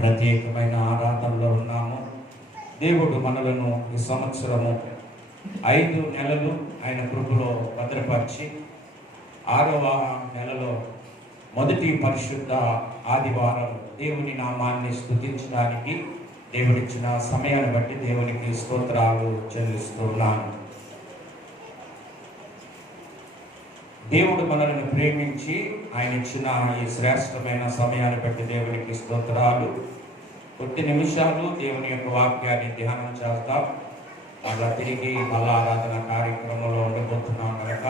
ప్రత్యేకమైన ఆరాధనలో ఉన్నాము. దేవుడు మనలను ఈ సంవత్సరము 5 నెలలు ఆయన కృపలో భద్రపరిచి 6వ నెలలో మొదటి పరిశుద్ధ ఆదివారం దేవుని నామాన్ని స్తుతించడానికి దేవుడిచ్చిన సమయాన్ని బట్టి దేవునికి స్తోత్రాలు చెల్లిస్తున్నాను. దేవుడు మనల్ని ప్రేమించి ఆయన ఇచ్చిన ఈ శ్రేష్టమైన సమయాన్ని బట్టి దేవునికి స్తోత్రాలు. కొద్ది నిమిషాలు దేవుని యొక్క వాక్యాన్ని ధ్యానం చేస్తాం. అలా తిరిగి మళ్ళా ఆరాధన కార్యక్రమంలో ఉండబోతున్నాం కనుక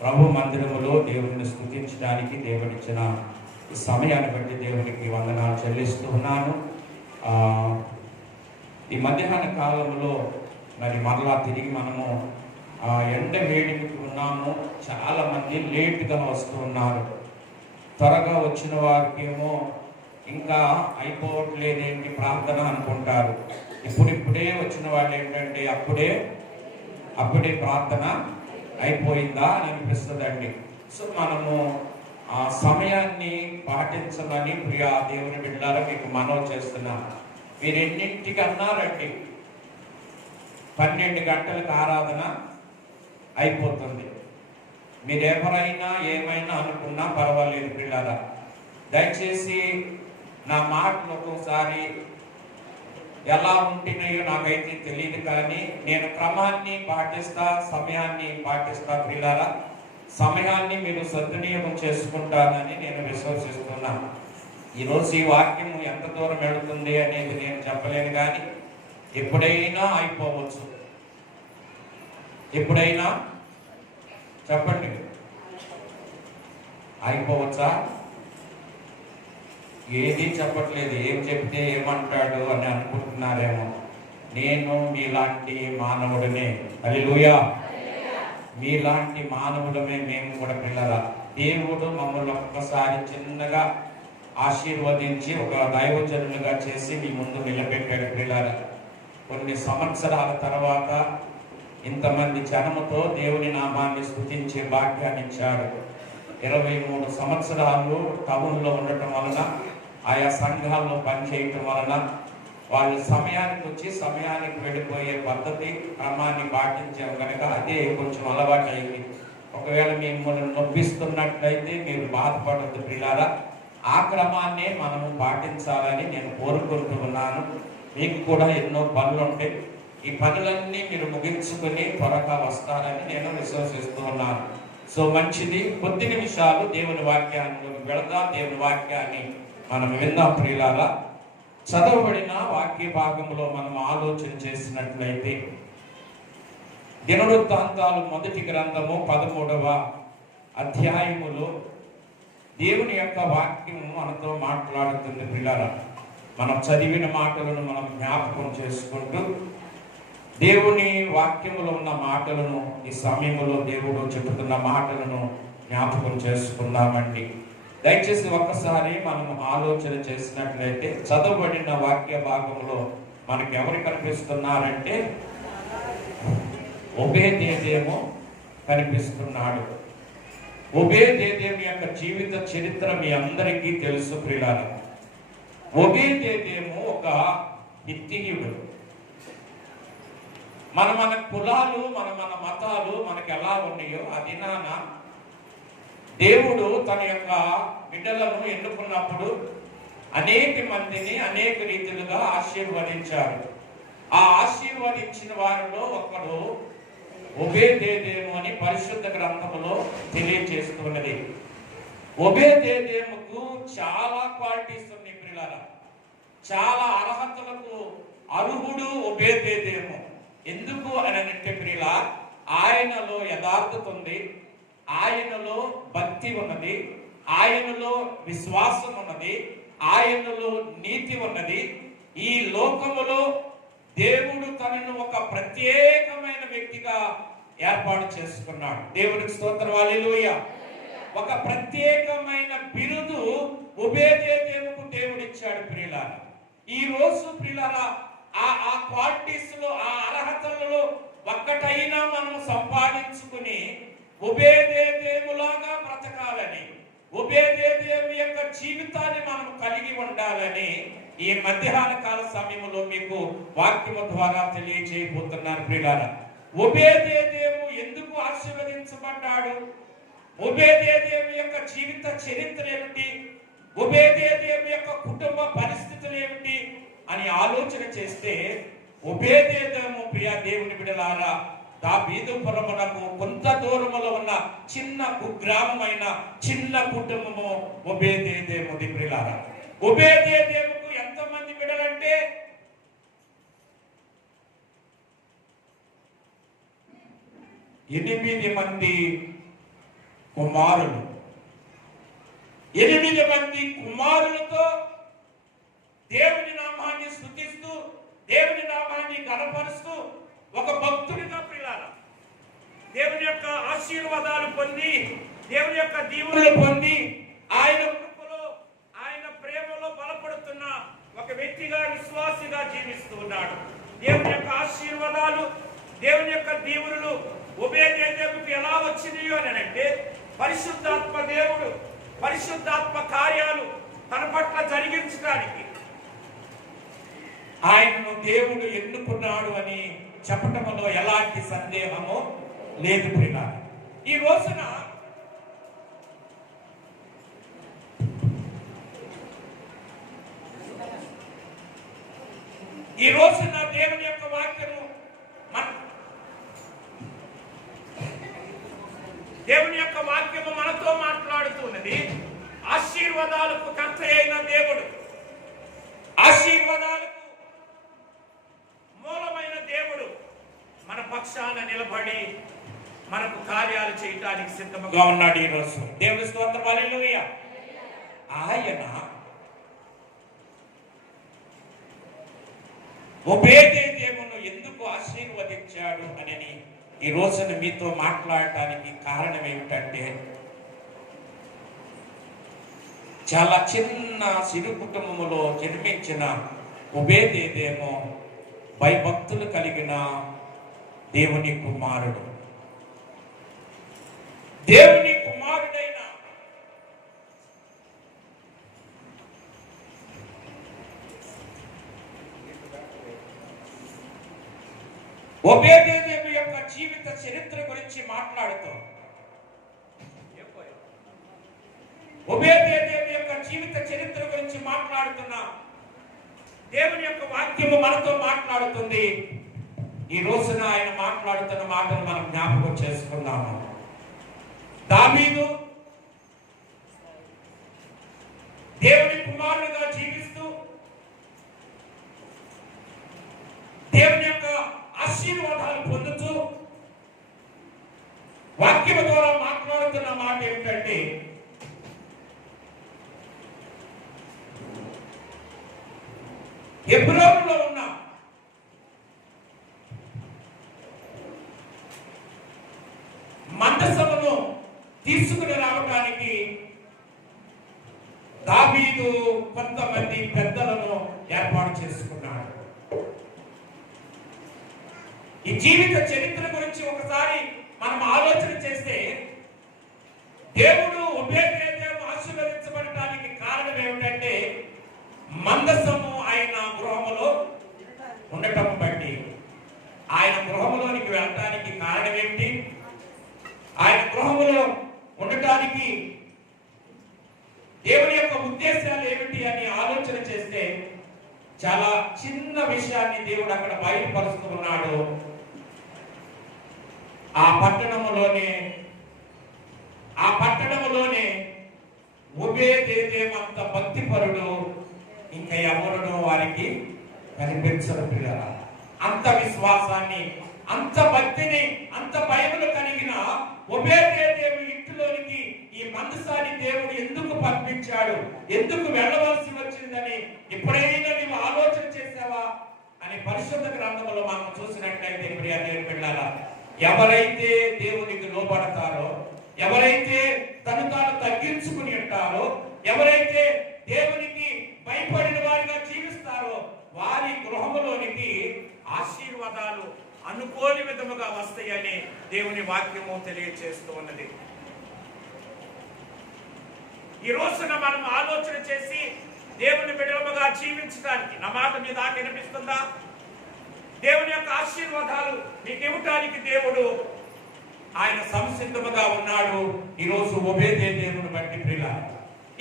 ప్రభు మందిరములో దేవుడిని స్తుతించడానికి దేవుడిచ్చిన ఈ సమయాన్ని బట్టి దేవునికి వందనాలు చెల్లిస్తూ ఉన్నాను. ఈ మధ్యాహ్న కాలంలో మరి మరలా తిరిగి మనము ఎండ వేడికి ఉన్నాము. చాలామంది లేట్గా వస్తూ ఉన్నారు. త్వరగా వచ్చిన వారికి ఏమో ఇంకా అయిపోవట్లేదేంటి ప్రార్థన అనుకుంటారు. ఇప్పుడిప్పుడే వచ్చిన వాళ్ళు ఏంటంటే అప్పుడే ప్రార్థన అయిపోయిందా అని అనిపిస్తుందండి. సో మనము ఆ సమయాన్ని పాటించమని ప్రియా దేవుని బిడ్డలారా మీకు మనవి చేస్తున్నా. మీరు ఎన్నింటికన్నా రండి, 12 గంటలకు ఆరాధన అయిపోతుంది. మీరు ఎవరైనా ఏమైనా అనుకున్నా పర్వాలేదు పిల్లరా. దయచేసి నా మాటలు ఒక్కోసారి ఎలా ఉంటున్నాయో నాకైతే తెలియదు, కానీ నేను క్రమాన్ని పాటిస్తా, సమయాన్ని పాటిస్తా పిల్లరా. సమయాన్ని మీరు సద్వినియోగం చేసుకుంటారని నేను విశ్వసిస్తున్నాను. ఈరోజు ఈ వాక్యం ఎంత దూరం వెళుతుంది అనేది నేను చెప్పలేను, కానీ ఎప్పుడైనా అయిపోవచ్చు. ఎప్పుడైనా చెప్పండి, అయిపోవచ్చా? ఏది చెప్పట్లేదు. ఏం చెప్తే ఏమంటాడు అని అనుకుంటున్నారేమో. నేను మీలాంటి మానవుడినే. హల్లెలూయా. మీలాంటి మానవుడమే మేము కూడా పిల్లరా. దేవుడు మమ్మల్ని ఒక్కసారి చిన్నగా ఆశీర్వదించి ఒక దైవజనులుగా చేసి మీ ముందు నిలబెట్టాడు పిల్లరా. కొన్ని సంవత్సరాల తర్వాత ఇంతమంది జనముతో దేవుని నామాన్ని స్తుతించే భాగ్యాన్ని ఇచ్చాడు. 23 సంవత్సరాలు టౌన్లో ఉండటం వలన, ఆయా సంఘాల్లో పనిచేయటం వలన వాళ్ళు సమయానికి వచ్చి సమయానికి వెళ్ళిపోయే పద్ధతి క్రమాన్ని పాటించాం కనుక అదే కొంచెం అలవాటు అయింది. ఒకవేళ మిమ్మల్ని నొప్పిస్తున్నట్లయితే మీరు బాధపడద్దు పిల్లారా. ఆ క్రమాన్నే మనము పాటించాలని నేను కోరుకుంటూ ఉన్నాను. మీకు కూడా ఎన్నో పనులు ఉంటాయి. ఈ పనులన్నీ మీరు ముగించుకొని త్వరగా వస్తారని నేను విశ్వసిస్తూ ఉన్నాను. సో మంచిది, కొద్ది నిమిషాలు దేవుని వాక్యాన్ని వెళదాం. దేవుని వాక్యాన్ని మనం విందాం ప్రియులారా. చదవబడిన వాక్య భాగంలో మనం ఆలోచన చేసినట్లయితే దినవృత్తాంతాలు మొదటి గ్రంథము 13వ అధ్యాయములో దేవుని యొక్క వాక్యం మనతో మాట్లాడుతుంది ప్రియులారా. మనం చదివిన మాటలను మనం జ్ఞాపకం చేసుకుంటూ దేవుని వాక్యములో ఉన్న మాటలను ఈ సమయంలో దేవుడు చెబుతున్న మాటలను జ్ఞాపకం చేసుకుందామండి. దయచేసి ఒక్కసారి మనం ఆలోచన చేసినట్లయితే చదవబడిన వాక్య భాగంలో మనకి ఎవరు కనిపిస్తున్నారంటే ఓబేదేదోము కనిపిస్తున్నాడు. ఓబేదేదోము యొక్క జీవిత చరిత్ర మీ అందరికీ తెలుసు ప్రియులారా. ఓబేదేదోము ఒక హిత్తీయుడు. మన కులాలు మన మతాలు మనకు ఎలా ఉన్నాయో ఆ దినాన దేవుడు తన యొక్క బిడ్డలను ఎన్నుకున్నప్పుడు అనేక మందిని అనేక రీతిలుగా ఆశీర్వదించారు. ఆ ఆశీర్వదించిన వారిలో ఒకడు ఓబేదేదోము అని పరిశుద్ధ గ్రంథములో తెలియజేస్తున్నది. ఓబేదేదోముకు చాలా క్వాలిటీస్ ఉన్నాయి ప్రియులారా. చాలా అర్హతలకు అర్హుడు ఓబేదేదోము. ఎందుకు అని అంటే ప్రియులా, ఆయనలో యథార్థత ఉంది, ఆయనలో భక్తి ఉన్నది, ఆయనలో విశ్వాసం ఉన్నది, ఆయనలో నీతి ఉన్నది. ఈ లోకములో దేవుడు తనను ఒక ప్రత్యేకమైన వ్యక్తిగా ఏర్పాటు చేసుకున్నాడు. దేవుడికి స్తోత్రం, హల్లెలూయా. ఒక ప్రత్యేకమైన బిరుదు ఓబేదేదోముకు దేవుడిచ్చాడు ప్రియులారా. ఈ రోజు ప్రియులారా ఆ క్వాలిటీస్ లో, ఆ అర్హతలలో ఒక్కటైనా మనం సంపాదించుకుని ఓబేదేదోములాగా బ్రతకాలని, ఓబేదేదోము యొక్క జీవితాన్ని మనం కలిగి ఉండాలని ఈ మధ్యాహ్న కాల సమయంలో మీకు వాక్యము ద్వారా తెలియజేయబోతున్నాను ప్రియులారా. ఒబేదేదోము ఎందుకు ఆశీర్వదించబడ్డాడు? ఒబేదేదోము యొక్క జీవిత చరిత్ర ఏమిటి? ఒబేదేదోము యొక్క కుటుంబ పరిస్థితులు ఏమిటి అని ఆలోచన చేస్తే, ఒబేదేదోము ప్రియ దేవుని బిడ్డలారా దావీదుపురమునకు కొంత దూరములో ఉన్న చిన్న కుగ్రామమైన చిన్న కుటుంబము ఒబేదేదోముది ప్రియులారా. ఒబేదేదోముకు ఎంతమంది బిడ్డలంటే 8 మంది కుమారులు. 8 మంది కుమారులతో దేవుని నామాన్ని స్తుతిస్తూ దేవుని నామాన్ని గణపరుస్తూ ఒక భక్తుడిగా ప్రియులారా దేవుని యొక్క ఆశీర్వాదాలు పొంది దేవుని యొక్క దీవెనలు పొంది ఆయన కృపలో ఆయన ప్రేమలో బలపడుతున్న ఒక వ్యక్తిగా విశ్వాసిగా జీవిస్తూ ఉన్నాడు. దేవుని యొక్క ఆశీర్వాదాలు దేవుని యొక్క దీవెనలు ఒబేదేదోముకు ఎలా వచ్చినాయో అని అంటే, పరిశుద్ధాత్మ దేవుడు పరిశుద్ధాత్మ కార్యాలు తన పట్ల జరిగించడానికి ఆయనను దేవుడు ఎన్నుకున్నాడు అని చెప్పటంలో ఎలాంటి సందేహమో లేదు ప్రియులారా. ఈ రోజున దేవుని యొక్క వాక్యము దేవుని యొక్క వాక్యము మనతో మాట్లాడుతున్నది. ఆశీర్వాదాలకు కర్త అయిన దేవుడు, ఆశీర్వాదాలకు మూలమైన దేవుడు మన పక్షాన నిలబడి మనకు కార్యాలు చేయడానికి సిద్ధంగా ఉన్నాడు. ఈ రోజు దేవుని స్తోత్రం, హల్లెలూయా. ఆయన ఒబేదేదోమును ఎందుకు ఆశీర్వదించాడు అని ఈ రోజున మీతో మాట్లాడటానికి కారణం ఏమిటంటే, చాలా చిన్న సిరు కుటుంబములో జన్మించిన ఒబేదేదోము భయభక్తులు కలిగిన దేవుని కుమారుడు. దేవుని కుమారుడైన ఒబేదేదోము యొక్క జీవిత చరిత్ర గురించి మాట్లాడుతూ, ఒబేదేదోము యొక్క జీవిత చరిత్ర గురించి మాట్లాడుతున్న దేవుని యొక్క వాక్యము మనతో మాట్లాడుతుంది. ఈ రోజున ఆయన మాట్లాడుతున్న మాటలు మనం జ్ఞాపకం చేసుకుందాము. దావీదు దేవుని కుమారుడిగా జీవిస్తూ దేవుని యొక్క ఆశీర్వాదాలు పొందుతూ వాక్యము ద్వారా మాట్లాడుతున్న మాట ఏమిటంటే, హెబ్రోనులో ఉన్న మందసమును తీసుకుని రావడానికి దావీదు కొంతమంది పెద్దలను ఏర్పాటు చేసుకున్నాడు. ఈ జీవిత చరిత్ర గురించి ఒకసారి మనం ఆలోచన చేస్తే, దేవుడు ఒబేదేదోము ఆశీర్వదించబడటానికి కారణం ఏమిటంటే, మందసము ఆయన గృహములో ఉండటం బట్టి. ఆయన గృహములోనికి వెళ్ళటానికి కారణం ఏమిటి? ఆయన గృహములో ఉండటానికి దేవుని యొక్క ఉద్దేశాలు ఏమిటి అని ఆలోచన చేస్తే, చాలా చిన్న విషయాన్ని దేవుడు అక్కడ బయలుపరుస్తూ ఉన్నాడు. ఆ పట్టణములోనే ఒబేదేదోము అంత భక్తిపరుడు ఇంకా ఎవరునో వారికి కనిపించరు పిల్లల. అంత విశ్వాసాన్ని, అంత భక్తిని, అంత భయములు కలిగిన ఒబేదేదోము ఇంటిలోనికి ఈ మందసాన్ని దేవుడు ఎందుకు పంపించాడు, ఎందుకు వెళ్ళవలసి వచ్చిందని ఎప్పుడైనా నీవు ఆలోచన చేసావా అని పరిశుద్ధ గ్రంథంలో మనం చూసినట్లయితే ప్రియ దేవుని బిడ్డలారా, ఎవరైతే దేవునికి లోబడతారో, ఎవరైతే తను తాను తగ్గించుకుని ఉంటారో, ఎవరైతే దేవునికి భయపడిన వారిగా జీవిస్తారో, వారి గృహములోనికి ఆశీర్వాదాలు అనుకోని విధముగా వస్తాయని దేవుని వాక్యము తెలియజేస్తూ ఉన్నది. ఈ రోజున మనం ఆలోచన చేసి దేవుని బిడ్డలుగా జీవించడానికి నా మాట మీ దాకా వినిపిస్తుందా? దేవుని యొక్క ఆశీర్వాదాలు మీకు ఇవ్వటానికి దేవుడు ఆయన సంసిద్ధముగా ఉన్నాడు. ఈరోజు ఒబేదేదోమును బట్టి ప్రియులారా,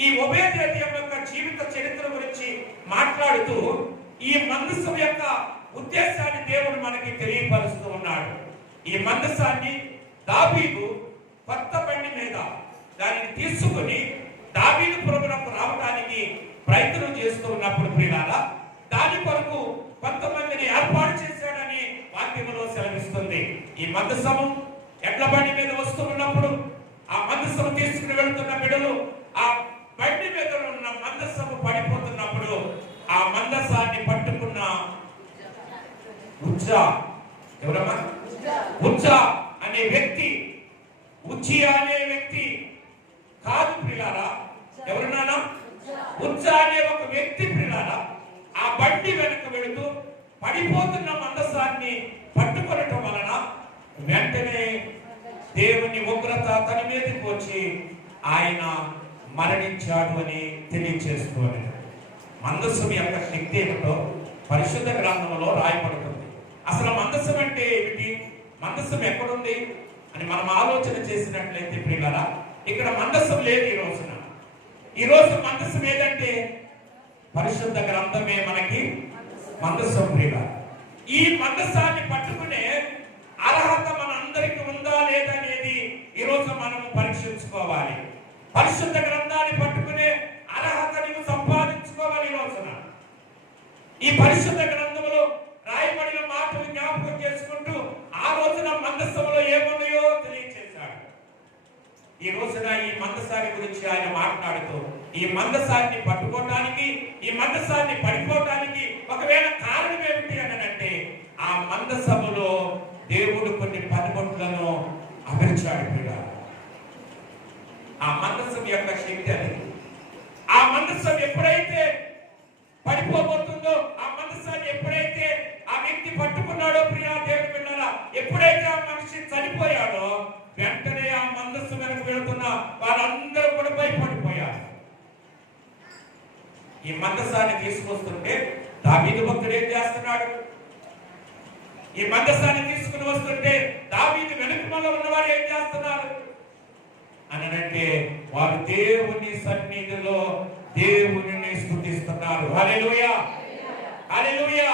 ఈ ఒబేదేదోము యొక్క జీవిత చరిత్ర గురించి మాట్లాడుతూ ఈ మందసం యొక్క ఉద్దేశాన్ని దేవుడు మనకి తెలియపరుస్తూ ఉన్నాడు. ఈ మందసాన్ని దావీదు కొత్త బండి మీద దానిని తీసుకుని దావీదు పురమునకు రావడానికి ప్రయత్నం చేస్తూ ఉన్నప్పుడు ప్రియులారా, దాని కొరకు కొంతమందిని ఏర్పాటు చేశాడని వాక్యములో సెలవిస్తుంది. ఈ మందసము ఎడ్ల బండి మీద వస్తూ ఉన్నప్పుడు ఆ మందసము తీసుకుని వెళ్తున్న బిడ్డలు ఆ బండి మీద ఉన్న మందసము పడిపోతున్నప్పుడు ఆ మందసాన్ని పట్టుకున్న ఉజ్జా, ఎవరమ్మా? ఉజ్జా అనే వ్యక్తి, ఉజ్జియా అనే వ్యక్తి కాదు ప్రియులారా, ఎవరున్నానా? ఉజ్జా అనే ఒక వ్యక్తి ప్రియులారా ఆ బండి వెనక వెళుతూ పడిపోతున్న మందసాన్ని పట్టుకొనటం వలన వెంటనే దేవుని ఉగ్రత తన మీదకి వచ్చి ఆయన మరణించాడు అని తెలియచేసుకోవాలి. మందసం యొక్క శక్తి ఏమిటో పరిశుద్ధ గ్రంథంలో రాయబడుతుంది. అసలు మందసం అంటే ఏమిటి, మందసం ఎక్కడుంది అని మనం ఆలోచన చేసినట్లయితే ప్రియులారా, ఇక్కడ మందసం లేదు. ఈ రోజు మందసం ఏదంటే పరిశుద్ధ గ్రంథమే మనకి మందసం ప్రియులారా. ఈ మందసాన్ని పట్టుకునే అర్హత మన అందరికి ఉందా లేదనేది ఈరోజు మనం పరీక్షించుకోవాలి. పరిశుద్ధ గ్రంథాన్ని పట్టుకునే అర్హత నీవు సంపాదించుకోవాలి. ఈ రోజున ఈ పరిశుద్ధ గ్రంథంలో రాయబడిన మాటలు జ్ఞాపకం చేసుకుంటూ ఆ రోజున మందసంలో ఏమున్నాయో తెలియచేశాడు. ఈ రోజున ఈ మందసాన్ని గురించి ఆయన మాట్లాడుతూ ఈ మందసాన్ని పట్టుకోవటానికి, ఈ మందసాన్ని పడిపోవటానికి ఒకవేళ కారణం ఏమిటి అని అంటే ఆ మందసములో దేవుడు కొన్ని పనిముట్లను అమర్చాడు ప్రియులారా. ఆ మందసం యొక్క శక్తి అది. ఆ మందసం ఎప్పుడైతే పడిపోబోతుందో, ఆ మందసాన్ని ఎప్పుడైతే ఆ వ్యక్తి పట్టుకున్నాడో ప్రియా దేవుని బిడ్డలారా, ఎప్పుడైతే ఆ మనిషి చనిపోయాడో వెంటనే ఆ మందస్సు వెనక వెళుతున్న వారందరూ కూడా భయపడిపోయారు. ఈ మందసాన్ని తీసుకొస్తుంటే దావీదు భక్తుడు ఏం చేస్తున్నాడు? ఈ మందసాన్ని తీసుకుని వస్తుంటే దావీదు వెనుకలో ఉన్నవారు ఏం చేస్తున్నారు అని అంటే వారు దేవుని సన్నిధిలో దేవుని స్తుతిస్తున్నారు. హల్లెలూయా, హల్లెలూయా.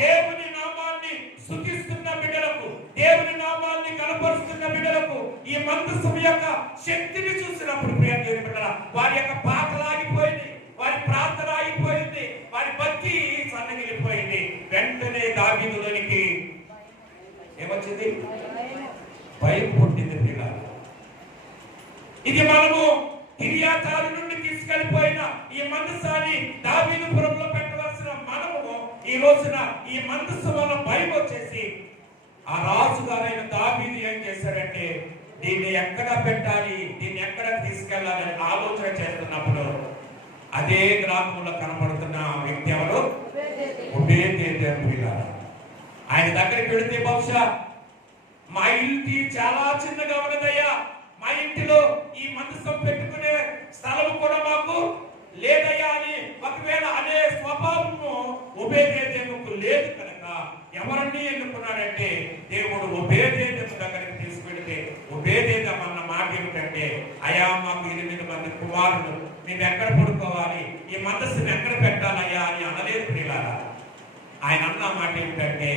దేవుని నామాన్ని స్తుతిస్తున్న బిడ్డలకు, దేవుని నామాన్ని కనపరుస్తున్న బిడ్డలకు ఈ మందసం యొక్క శక్తిని చూసినప్పుడు ప్రియ దేవుని బిడ్డలారా, వారి యొక్క పాటలు ఆగిపోయింది, వారి ప్రార్థన ఆగిపోయింది, వారి భక్తి సన్నగిలిపోయింది. వెంటనే దావీదులోనికి ఏమొచ్చింది? భయం పుట్టింది ప్రియులారా. ఇది మనము గిర్యాతారు నుండి తీసుకెళ్లిపోయిన ఈ మందసాన్ని దావీదు పురంలో పెట్టవలసిన మనము ఈ రోజున ఈ మందసం వల్ల భయం వచ్చేసి ఆ రాజుగారైన దావీదు ఏం చేశాడంటే దీన్ని ఎక్కడ పెట్టాలి, దీన్ని ఎక్కడ తీసుకెళ్లాలని ఆలోచన చేస్తున్నప్పుడు అదే గ్రామంలో కనపడుతున్న వ్యక్తి ఎవరు? ఒబేదేదోము. ఆయన దగ్గరికి వెళితే బహుశా మా ఇంటి చాలా చిన్నగా ఉన్నదయ్యా, మా ఇంటిలో ఈ మందసం పెట్టుకునే స్థలం కూడా మాకు లేదయ్యా అని ఒకవేళ అనే స్వభావము ఒబేదేదోముకు లేదు కనుక ఎవరిని ఎన్నుకున్నాడంటే దేవుడు ఒబేదేదోము దగ్గరికి తీసుకెళ్తే ఒబేదేదోము అన్న మాట ఏమిటంటే, అయ్యా మాకు 8 మంది కుమారులు, మేము ఎక్కడ పడుకోవాలి, ఈ మందస్సును ఎక్కడ పెట్టాలయ్యా అని అనలేదు ప్రియులారా. ఆయన అన్న మాట ఏమిటంటే,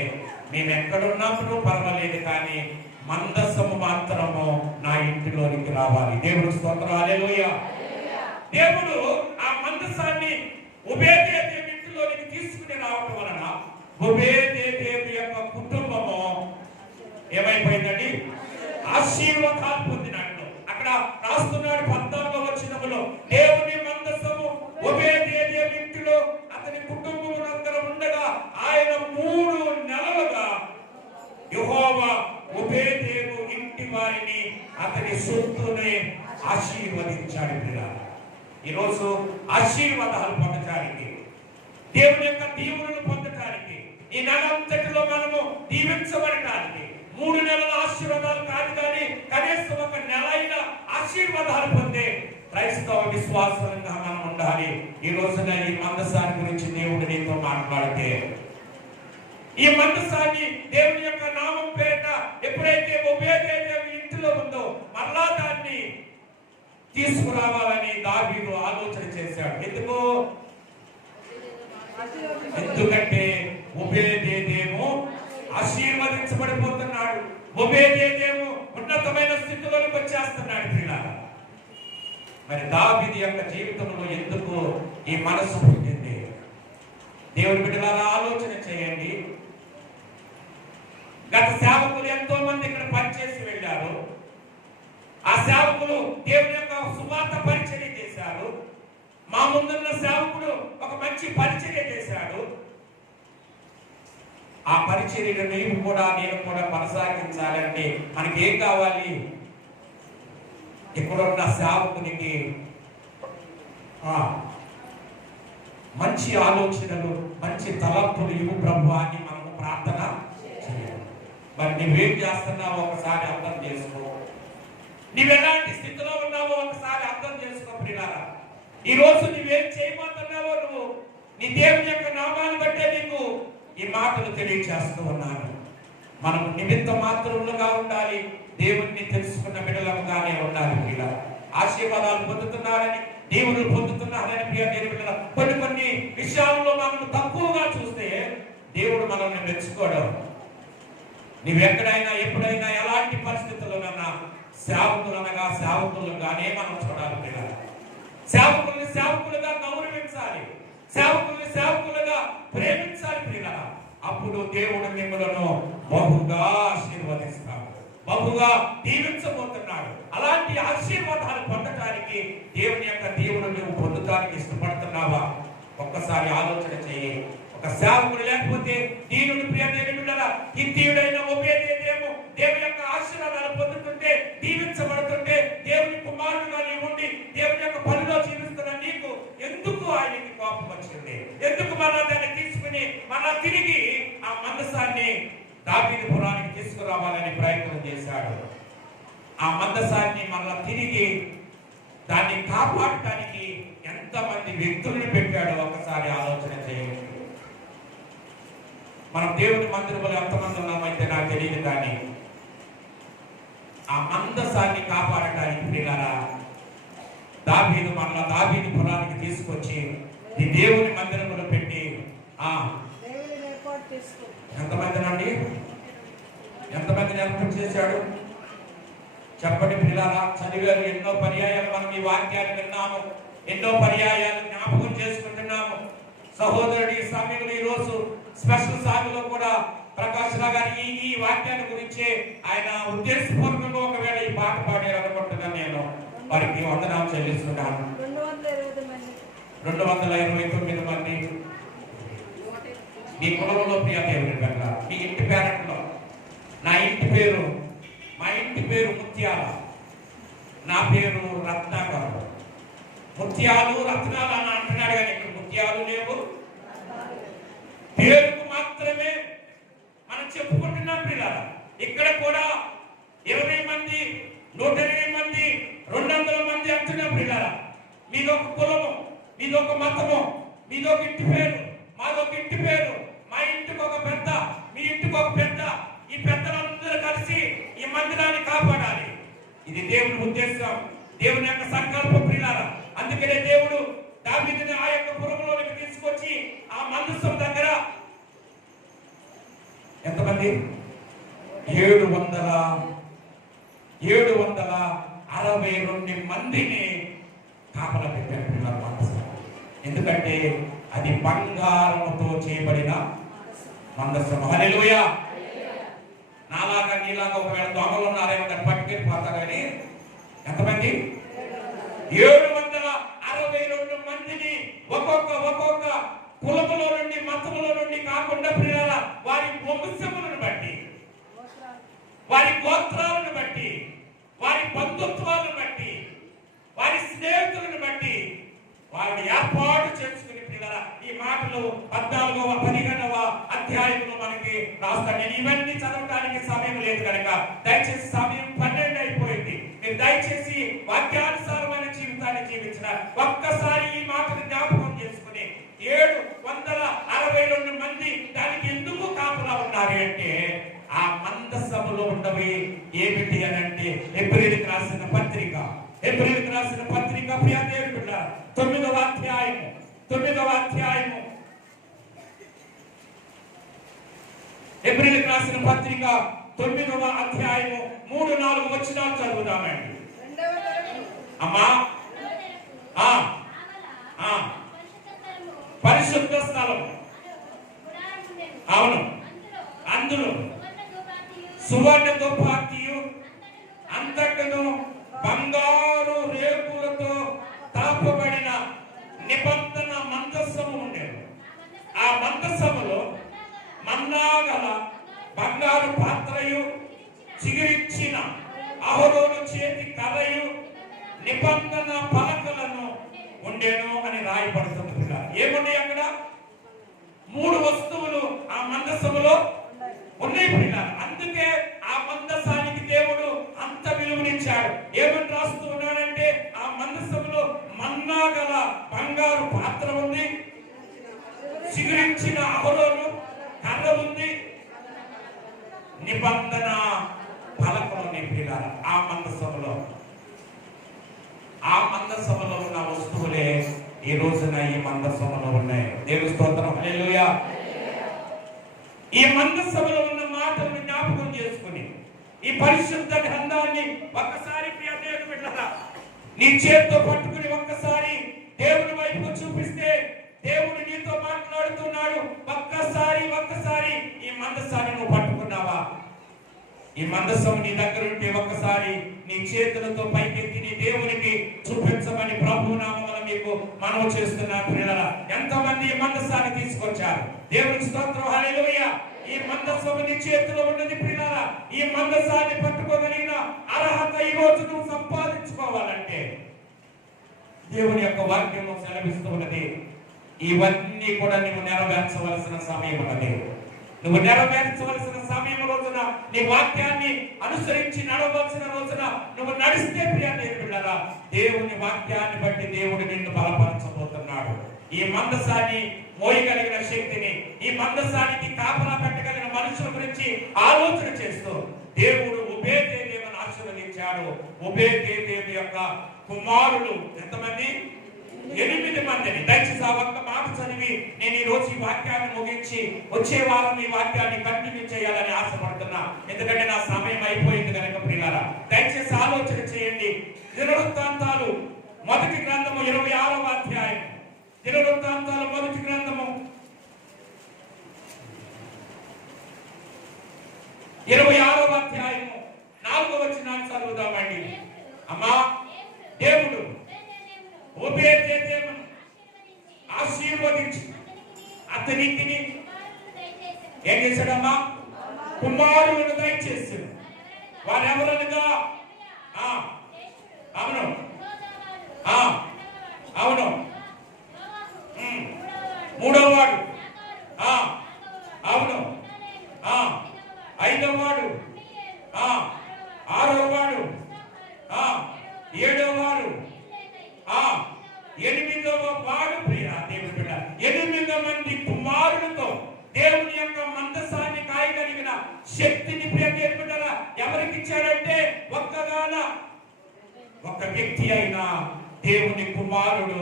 మేము ఎక్కడున్నప్పుడు పర్వాలేదు కానీ మందస్సము మాత్రము నా ఇంటిలోనికి రావాలి. దేవుడు స్తోత్రం, హల్లెలూయా. దేవుడు ఆ మందసాన్ని ఒబేదేదోము ఇంటిలోనికి తీసుకుని రావడం వలన ఒబేదేదోము యొక్క కుటుంబము ఏమైపోయిందండి? ఆశీర్వాదాలు పొందినట్లు. అక్కడ రాస్తున్నాడు 14వ వచనములో, దేవుని మందసము ఒబేదేదోము ఇంటిలో అతని కుటుంబమునందరూ ఉండగా ఆయన 3 నెలలుగా యెహోవా ఒబేదేదోము ఇంటి వారిని అతని సొత్తునే ఆశీర్వదించాడు. ఈరోజు ఆశీర్వాదాలు పొందడానికి, దేవుని యొక్క దీవులను పొందడానికి, ఈ నెలంతటిలో మనము దీవించబడటానికి 3 నెలల ఆశీర్వాదాలు కాదు కానీ కనీసం 1 నెల అయిన ఆశీర్వాదాలు పొందే క్రైస్తవ విశ్వాసంగా మనం ఉండాలి. ఈ రోజున ఈ మందసాన్ని గురించి దేవుడు నీతో మాట్లాడితే, ఈ మందసాన్ని దేవుని యొక్క నామం పేరిట ఎప్పుడైతే ఒబేదేదేవి ఇంటిలో ఉందో మరలా దాన్ని తీసుకురావాలని దావీదు ఆలోచన చేశాడు. ఎందుకంటే ఒబేదేదేమో ఆశీర్వదించబడిపోతున్నాడు, ఒబేదేదేమో ఉన్నతమైన స్థితిలోకి వచ్చేస్తున్నాడు. పిల్లలు, మరి దావీదు యొక్క జీవితంలో ఎందుకు ఈ మనసు పుట్టింది? దేవుని బిడ్డలారా ఆలోచన చేయండి. గత సేవకులు ఎంతో మంది ఇక్కడ పనిచేసి వెళ్ళారు. ఆ సేవకులు దేవుని యొక్క సువార్త పరిచర్య చేశారు. మా ముందున్న సేవకుడు ఒక మంచి పరిచర్య చేశాడు. ఆ పరిచర్యను నేను కూడా కొనసాగించాలంటే మనకి ఏం కావాలి? ఇక్కడున్న సేవకునికి మంచి ఆలోచనలు, మంచి తలంపులు ఇవ్వు ప్రభు అని మనము ప్రార్థన చేయాలి. మరి నువ్వేం చేస్తున్నావో ఒకసారి అర్థం చేసుకో. నువ్వెలాంటి స్థితిలో ఉన్నావో ఒకసారి అర్థం చేసుకో. ప్రియులారా, ఈ రోజు నువ్వేం చేయబోతున్నావో నువ్వు నీ దేవుని యొక్క నామాన్ని బట్టే నీకు ఈ మాటలు తెలియజేస్తూ ఉన్నాను. మనం నిమిత్త మాత్రులుగా ఉండాలి, దేవుణ్ణి తెలుసుకున్న బిడ్డలుగానే ఉండాలి. ప్రియులారా, ఆశీర్వాదాలు పొందుతున్నారని, దేవుడు పొందుతున్నారని ప్రియ దేవుడు కొన్ని విషయాల్లో మనం తక్కువగా చూస్తే దేవుడు మనల్ని మెచ్చుకోవడం. నువ్వెక్కడైనా ఎప్పుడైనా ఎలాంటి పరిస్థితుల్లోనన్నా సేవకులనగా సేవకులుగానే మనం చూడాలి. పిల్లలు, సేవకుల్ని సేవకులుగా గౌరవించాలి, సేవకుల్ని సేవకులుగా ప్రేమించాలి. పిల్లలు, అప్పుడు దేవుడు మిమ్మలను బహుగా ఆశీర్వదిస్తాడు, బహుగా దీవించబోతున్నాడు. అలాంటి ఆశీర్వాదాలు పొందటానికి దేవుని యొక్క దేవుడు నువ్వు పొందటానికి ఇష్టపడుతున్నావా? ఒక్కసారి ఆలోచన చేయి. ఒక సేవకుడు లేకపోతే దీనుడు ప్రియ దేవుడురా హిత్తీయుడైన ఒబేదేదేమో దేవుని యొక్క ఆశీర్వాదాలు పొందుతుంటే, దీవించబడుతుంటే, దేవుని కుమారుడుగా నీవు ఉండి దేవుని యొక్క పనిలో జీవిస్తున్న నీకు ఎందుకు ఆయనకి కోపం వచ్చింది? ఎందుకు మళ్ళా దాన్ని తీసుకుని మళ్ళా తిరిగి ఆ మందసాన్ని దావీదుపురానికి తీసుకురావాలని ప్రయత్నం చేశాడు. ఆ మందసాన్ని మళ్ళా తిరిగి దాన్ని కాపాడటానికి ఎంతమంది వ్యక్తుల్ని పెట్టాడో ఒకసారి ఆలోచన చేయండి. మనం దేవుని మందిరంలో ఎంతమంది ఉన్నామైతే నాకు తెలియదు, కానీ ఆ మందసాన్ని కాపాడటానికి పిల్లరా దావీదు మళ్ళా దావీదుపురానికి తీసుకొచ్చి ఈ దేవుని మందిరంలో పెట్టి ఎంతమందినండి ఎంతమందిని ఏర్పాటు చేశాడు చెప్పండి పిల్లరా? చదివారు, ఎన్నో పర్యాయాలు మనం ఈ వాక్యాలు విన్నాము, ఎన్నో పర్యాయాలు జ్ఞాపకం చేసుకుంటున్నాము. సహోదరుడి సమయంలో ఈ రోజు స్పెషల్ సాగులో కూడా ప్రకాష్ రావు గారి ఈ వాక్యాన్ని గురించి ఆయన ఉద్దేశపూర్వకంగా ఒకవేళ ఈ పాట పాడారు అనుకుంటున్నాను. నేను వారికి వందనాలు చెల్లిస్తున్నాను. 229 మంది మీ కులంలో ప్రియ దేవుని బిడ్డ, మీ ఇంటి పేరెంట్లో నా ఇంటి పేరు, మా ఇంటి పేరు ముత్యాల, నా పేరు రత్నాకర్. ముత్యాలు రత్నాలు అని అంటున్నాడు, కానీ ఇక్కడ ముత్యాలు లేవు, పేరుకు మాత్రమే మనం చెప్పుకుంటున్నాం. పిల్లలు, ఇక్కడ కూడా 20 మంది, 120 మంది, 200 మంది అంటున్నాం. పిల్లలు, మీదొక కులము, మీదొక మతము, మీదొక ఇంటి పేరు, మాదొక ఇంటి పేరు, మా ఇంటికి ఒక పెద్ద, మీ ఇంటికి ఒక పెద్ద, ఈ పెద్దలందరూ కలిసి ఈ మందిరాన్ని కాపాడాలి. ఇది దేవుని ఉద్దేశం, దేవుని యొక్క సంకల్పం. పిల్లలు, అందుకనే దేవుడు దావీదుని ఆ యొక్క పురంలోకి తీసుకొచ్చి ఆ మందసం దగ్గర ఎంతమంది 762 మందిని కాపలా పెట్టారు. పిల్లల మందసం, ఎందుకంటే అది బంగారంతో చేయబడిన మందసం. హల్లెలూయా. నాలాగా నీలాగా ఒకవేళ దొంగలు ఉన్నారేమో పట్టుకెళ్ళిపోతారు, కానీ ఎంతమంది 762 మందిని ఒక్కొక్క కులములో నుండి, మతములో నుండి కాకుండా ప్రియులారా వారి వంశములను బట్టి, వారి గోత్రాలను బట్టి, వారి బంధుత్వాలను బట్టి, వారి స్నేహితులను బట్టి వారిని ఏర్పాటు చేసుకుని ప్రియులారా ఈ మాటలు 14వ 15వ అధ్యాయంలో మనకి రాస్తాను. నేను ఇవన్నీ చదవడానికి సమయం లేదు కనుక దయచేసి సమయం 12 అయిపోయింది. మీరు దయచేసి వాక్యానుసారమైన జీవితాన్ని ఒక్కసారి ఈ మాటను జ్ఞాపకం చేసుకుని 762 మంది దానికి ఎందుకు కాపలా ఉన్నారు అంటే ఆ మందసములో ఉన్నవి ఏమిటి అని అంటే హెబ్రీయులకు రాసిన పత్రిక ప్రియ దేవుని బిడ్డలారా 9వ అధ్యాయము హెబ్రీయులకు రాసిన పత్రిక 9వ అధ్యాయము 3-4 వచనాలు చదువుదామండి. అమ్మా పరిశుద్ధ స్థలం, అవును, అందులో సువర్ణ ధూపార్తియు అంతటను బంగారు రేకులతో తాపబడిన నిబంధన మందస్సము ఉండేది. ఆ మందస్సములో మన్నాగల బంగారు పాత్రయు చిగిరిచ్చిన అహరోను చేతి కర్రయు నిబంధన పలకలను ఉండేను అని రాయబడుతుంది. ఏమున్నాయి అక్కడ? 3 వస్తువులు ఆ మందసములో ఉన్నాయి పిల్లలు. అందుకే ఆ మందసానికి దేవుడు అంత విలువనిచ్చాడు. ఏమని రాస్తూ ఉన్నాడంటే ఆ మందసములో మన్నా గల బంగారు పాత్ర ఉంది, చిగురించిన అహరోను కర్ర ఉంది, నిబంధన పలకలు పిల్లలు. ఆ మందసములో ఉన్న వస్తువులే ఈ రోజున ఈ మందసములో ఉన్నాయి. దేవుని స్తోత్రం, హల్లెలూయా. ఈ మందసములో ఉన్న మాటలను జ్ఞాపకం చేసుకుని ఈ పరిశుద్ధ గ్రంథాన్ని ఒక్కసారి ప్రియ దేవుని బిడ్డలారా నీ చేతితో పట్టుకుని ఒక్కసారి దేవుని వైపుకు చూపిస్తే దేవుడు నీతో మాట్లాడుతున్నాడు. ఒక్కసారి ఈ మందసాన్ని నువ్వు పట్టుకున్నావా? ఈ మందసం నీ దగ్గర ఉంటే ఒక్కసారి నీ చేతులతో పైకెత్తి నీ దేవునికి చూపించమని ప్రభు నామమున మీకు మనవి చేస్తున్నాను. పిల్లల ఎంతమంది ఈ మందసాన్ని తీసుకొచ్చారు? దేవునికి స్తోత్రం, హల్లెలూయా. ఈ మందసం నీ చేతిలో ఉన్నది పిల్లల. ఈ మందసాన్ని పట్టుకోగలిగిన అర్హత ఈ రోజు నువ్వు సంపాదించుకోవాలంటే దేవుని యొక్క వాక్యము సెలవిస్తూ ఉన్నది. ఇవన్నీ కూడా నువ్వు నెరవేర్చవలసిన సమయం ఉన్నది. నువ్వు నెరవేర్చవలసిన సమయం రోజున నీ వాక్యాన్ని అనుసరించి నడవలసిన రోజున నువ్వు నడిస్తే ప్రియ దేవుని బిడ్డలారా దేవుని వాక్యాన్ని బట్టి దేవుడు నిన్ను బలపరచబోతున్నాడు. ఈ మందసాన్ని మోయగలిగిన శక్తిని, ఈ మందసానికి కాపలా పెట్టగలిగిన మనుషుల గురించి ఆలోచన చేస్తూ దేవుడు ఒబేదేదేవుని ఆశీర్వదించాడు. ఒబేదేదేవు యొక్క కుమారులు ఎంతమంది? 8 మందిని. దయచేసి ఆ ఒక్క మాట చదివి నేను ఈ రోజు ఈ వాక్యాన్ని ముగించి వచ్చే వారం ఈ వాక్యాన్ని కంటిన్యూ చేయాలని ఆశపడుతున్నా. ఎందుకంటే నా సమయం అయిపోయింది కనుక ప్రియులారా దయచేసి ఆలోచన చేయండి. దినవృత్తాంతాలు మొదటి గ్రంథము 26వ అధ్యాయం. దినవృత్తాంతాలు మొదటి గ్రంథము 26వ అధ్యాయము 4వ వచనాన్ని చదువుదామండి. అమ్మా దేవుడు ఒబేదేదేవును ఆశీర్వదించి అతనికి ఏం చేశాడమ్మా? కుమారులను దయచేసాడు. వారెవరనగా అవును అవును మూడోవాడు, అవును ఐదోవాడు, ఆరోవాడు, ఏడోవాడు, 8వ వాడు ప్రియ దేవుని బిడ్డ 8 మంది కుమారులతో దేవుని యొక్క మందసాన్ని కాయగలిగిన శక్తిని ప్రియ దేవుని బిడ్డలారా ఎవరికి ఇచ్చాడంటే ఒక్క వ్యక్తి అయిన దేవుని కుమారుడు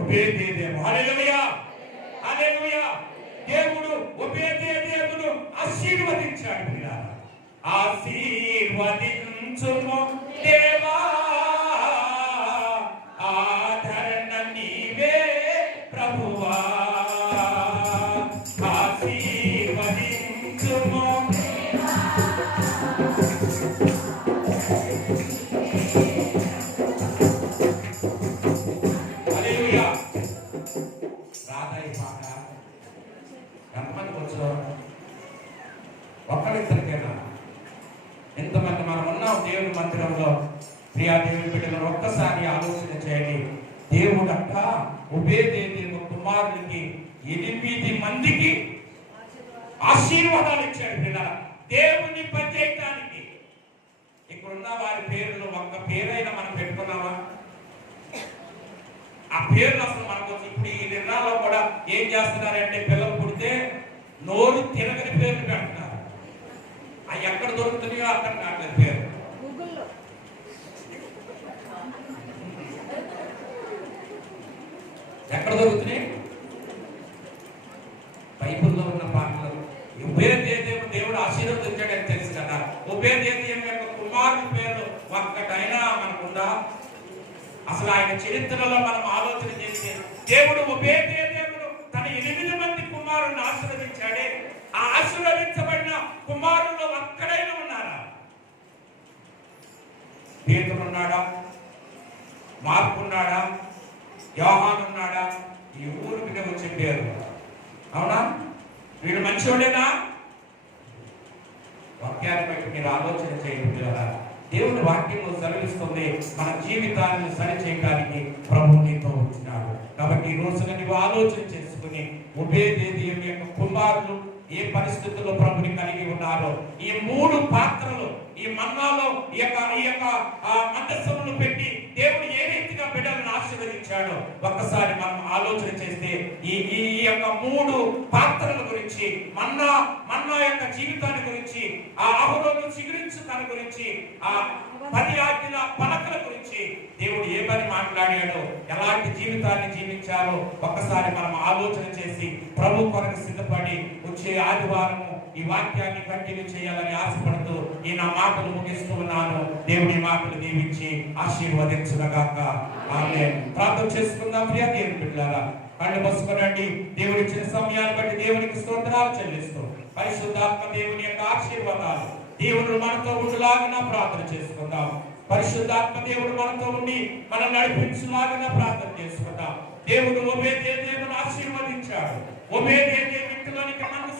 ఒబేదేదేవు. హల్లెలూయా, హల్లెలూయా. దేవుడు ఒబేదేదేవును ఆశీర్వదించాడు ప్రియ. ఆశీర్వదించుము దేవా, ఆదరణ నీవే ప్రభువా, ఆశీర్వదించుము దేవా. హల్లెలూయా. రాధాయి పాట ఎంతమంది వచ్చారు? ఒక్కరిద్దరికైనా? ఎంతమంది మనం ఉన్నాం దేవుని మందిరంలో? ప్రియా దేవుని బిడ్డలను ఒక్కసారి ఆలోచన చేయండి. దేవుడట ఒబేదేదేవు కుమారునికి 8 మందికి ఆశీర్వాదాలు ఇచ్చాడు పిల్లల. దేవుని పని చేయడానికి ఇక్కడున్న వారి పేర్లు ఒక్క పేరైనా మనం పెట్టుకున్నామా? ఆ పేర్లు అసలు మనకు ఇప్పుడు ఈ దినాల్లో కూడా ఏం చేస్తున్నారంటే పిల్లలు పుడితే నోరు తిరగని పేర్లు పెడుతున్నారు. అవి ఎక్కడ దొరుకుతున్నాయో అక్కడ కావట్లేదు పేరు. ఎక్కడ దొరుకుతున్నాయి? బైబిల్లో ఉన్న పాటలు. ఉబేదేదేము దేవుడు ఆశీర్వదించాడని తెలుసు కదా. ఉబేదేదేము యొక్క కుమారుని పేరు ఒక్కటైనా మనకుందా? అసలు ఆయన చరిత్రలో మనం ఆలోచన చేస్తే దేవుడు ఉబేదేదేమును తన 8 మంది కుమారులను ఆశీర్వదించాడే. ఆ ఆశీర్వదించబడిన కుమారుల్లో ఒక్కడైనా ఉన్నారా? పేతురు ఉన్నాడా? మార్కు ఉన్నాడా? యోహాను ఉన్నాడా? ఈ ఊరు మీద వచ్చే పేరు. అవునా? వీడు మంచివాడేనా? వాక్యాన్ని బట్టి మీరు ఆలోచన చేయండి కదా. దేవుని వాక్యం సెలవిస్తుంది మన జీవితాలను సరి చేయడానికి ప్రభువు నీతో ఉంటున్నాడు. కాబట్టి ఈ రోజున నీవు ఆలోచన చేసుకుని ఉబేదేదోము యొక్క కుమారులు ఏ పరిస్థితుల్లో ప్రభుని కలిగి ఉన్నారో, ఈ 3 పాత్రలు ఈ మన్నాలో ఈ యొక్క మందసమును పెట్టి దేవుడు ఏ రీతిగా బిడ్డలను ఆశీర్వదించాడో ఒక్కసారి మనం ఆలోచన చేస్తే ఈ యొక్క 3 పాత్రల గురించి, మన్నా యొక్క జీవితాన్ని గురించి, ఆ అహరోను చిగురించు తన గురించి, ఆ 10 ఆజ్ఞల పలకల గురించి దేవుడు ఏ పని మాట్లాడాడో, ఎలాంటి జీవితాన్ని జీవించారో ఒక్కసారి మనం ఆలోచన చేసి ప్రభు కొరకు సిద్ధపడి వచ్చే ఆదివారము ఈ వాక్యాన్ని కంటిన్యూ చేయాలని ఆశపడుతూ ఈ నా మాటలు ముగిస్తూ ఉన్నాను. దేవుడి మాటలు దీవించి ఆశీర్వదించుగాక. ఆమేన్. ప్రార్థన చేసుకుందాం. ప్రియ దేవుని బిడ్డలారా, కళ్ళు మూసుకొనండి. దేవుడి ఇచ్చిన సమయాన్ని బట్టి దేవునికి స్తోత్రాలు చెల్లిస్తూ పరిశుద్ధాత్మ దేవుని యొక్క ఆశీర్వాదాలు దేవుడు మనతో ఉండులాగిన ప్రార్థన చేసుకుందాం. పరిశుద్ధాత్మ దేవుడు మనతో ఉండి మనం నడిపించులాగిన ప్రార్థన చేసుకుందాం. దేవుడు ఉబేదేదోమును ఆశీర్వదించాడు.